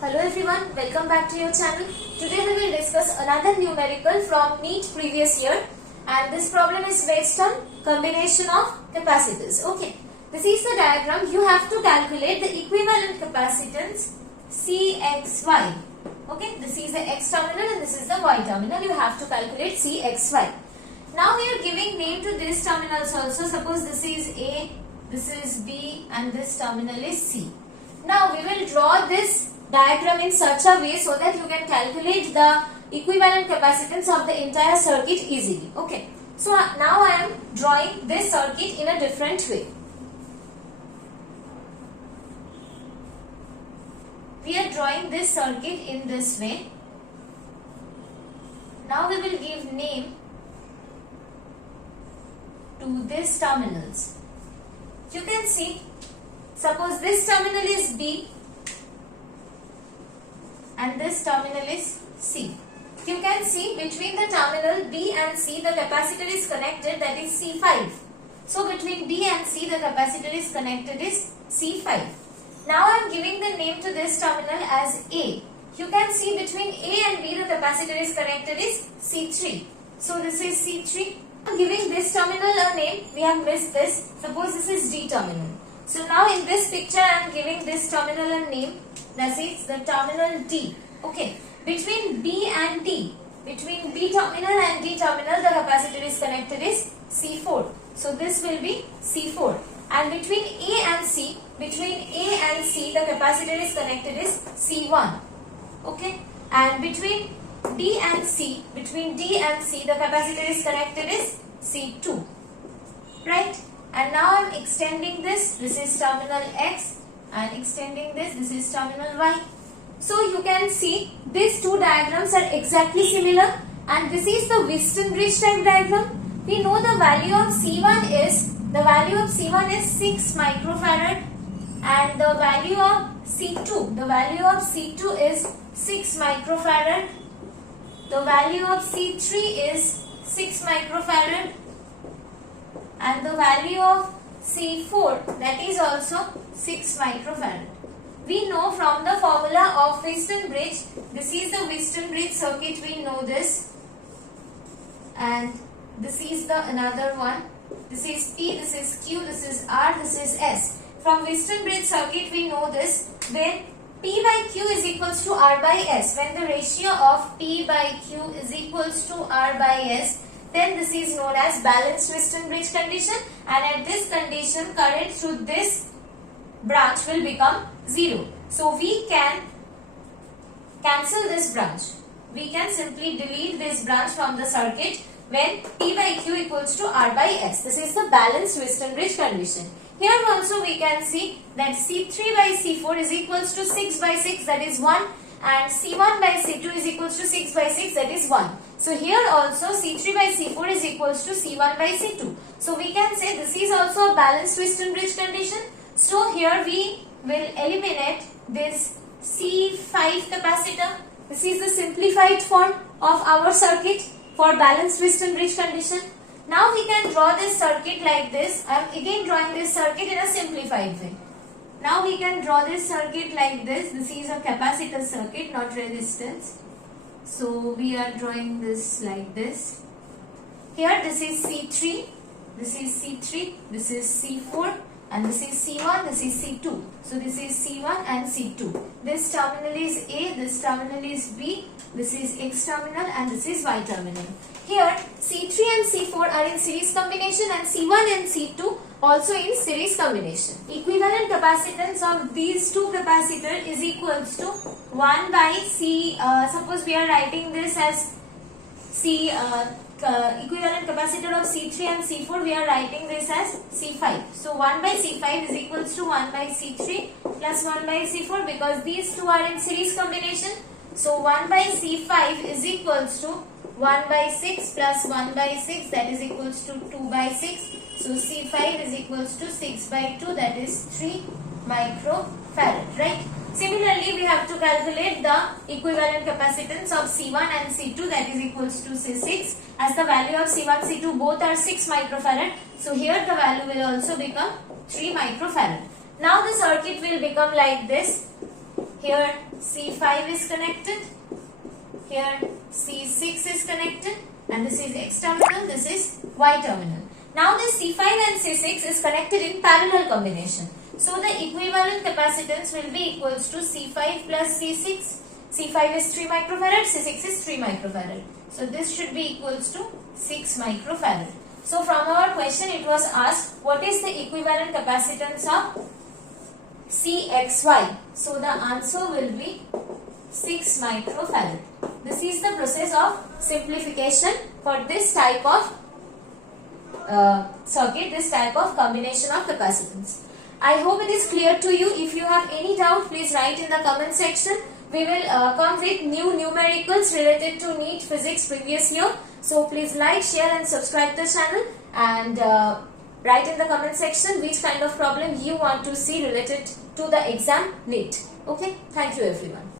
Hello everyone, welcome back to your channel. Today we will discuss another numerical from NEET previous year, and this problem is based on combination of capacitors. Okay, this is the diagram. You have to calculate the equivalent capacitance CXY. Okay, this is the X terminal and this is the Y terminal. You have to calculate CXY. Now we are giving name to these terminals also. Suppose this is A, this is B and this terminal is C. Now we will draw this diagram in such a way so that you can calculate the equivalent capacitance of the entire circuit easily. Okay. So now I am drawing this circuit in a different way. We are drawing this circuit in this way. Now we will give name to these terminals. You can see, suppose this terminal is B and this terminal is C. You can see between the terminal B and C the capacitor is connected, that is C5. So between B and C the capacitor is connected is C5. Now I am giving the name to this terminal as A. You can see between A and B the capacitor is connected is C3. So this is C3. I am giving this terminal a name. We have missed this. Suppose this is D terminal. So now in this picture I am giving this terminal a name. That is the terminal D. Okay. Between B and D, between B terminal and D terminal, the capacitor is connected is C4. So this will be C4. And between A and C, the capacitor is connected is C1. Okay. And between D and C, the capacitor is connected is C2. Right. And now I am extending this. This is terminal X. And extending this is terminal Y. So you can see these two diagrams are exactly similar, and this is the Wheatstone bridge type diagram. We know the value of C1 is 6 microfarad, and the value of C2 is 6 microfarad. The value of C3 is 6 microfarad, and the value of C4, that is also 6 microfarad. We know from the formula of Wheatstone bridge, this is the Wheatstone bridge circuit, we know this, and this is the another one. This is P, this is Q, this is R, this is S. From Wheatstone bridge circuit we know this, when P by Q is equals to R by S, when the ratio of P by Q is equals to R by S, then this is known as balanced Wheatstone bridge condition, and at this condition current through this branch will become 0. So we can cancel this branch. We can simply delete this branch from the circuit when P by Q equals to R by S. This is the balanced Wheatstone bridge condition. Here also we can see that C3 by C4 is equals to 6 by 6, that is 1, and C1 by C2 is equals to 6 by 6, that is 1. So here also C3 by C4 is equals to C1 by C2. So we can say this is also a balanced Wheatstone bridge condition. So here we will eliminate this C5 capacitor. This is the simplified form of our circuit for balanced Wheatstone bridge condition. Now we can draw this circuit like this. I am again drawing this circuit in a simplified way. Now we can draw this circuit like this. This is a capacitor circuit, not resistance. So we are drawing this like this. Here this is C3, this is C3, this is C4, and this is C1, this is C2. So this is C1 and C2. This terminal is A, this terminal is B, this is X terminal and this is Y terminal. Here C3 and C4 are in series combination and C1 and C2 also in series combination. Equivalent capacitance of these two capacitors is equals to 1 by C. Suppose we are writing this as C. Equivalent capacitor of C3 and C4, we are writing this as C5. So 1 by C5 is equals to 1 by C3 plus 1 by C4, because these two are in series combination. So 1 by C5 is equals to 1 by 6 plus 1 by 6, that is equals to 2 by 6. So C5 is equals to 6 by 2, that is 3 microfarad, right? Similarly, we have to calculate the equivalent capacitance of C1 and C2, that is equals to 6, as the value of C1, C2 both are 6 microfarad. So here the value will also become 3 microfarad. Now the circuit will become like this. Here C5 is connected. Here C6 is connected. And this is X terminal, this is Y terminal. Now this C5 and C6 is connected in parallel combination. So the equivalent capacitance will be equals to C5 plus C6. C5 is 3 microfarad, C6 is 3 microfarad. So this should be equals to 6 microfarad. So from our question it was asked what is the equivalent capacitance of CXY. So the answer will be 6 microfarad. This is the process of simplification for this type of circuit, this type of combination of capacitance. I hope it is clear to you. If you have any doubt, please write in the comment section. We will come with new numericals related to NEET Physics previous year. So please like, share and subscribe the channel, and write in the comment section which kind of problem you want to see related to the exam NEET. Okay, thank you everyone.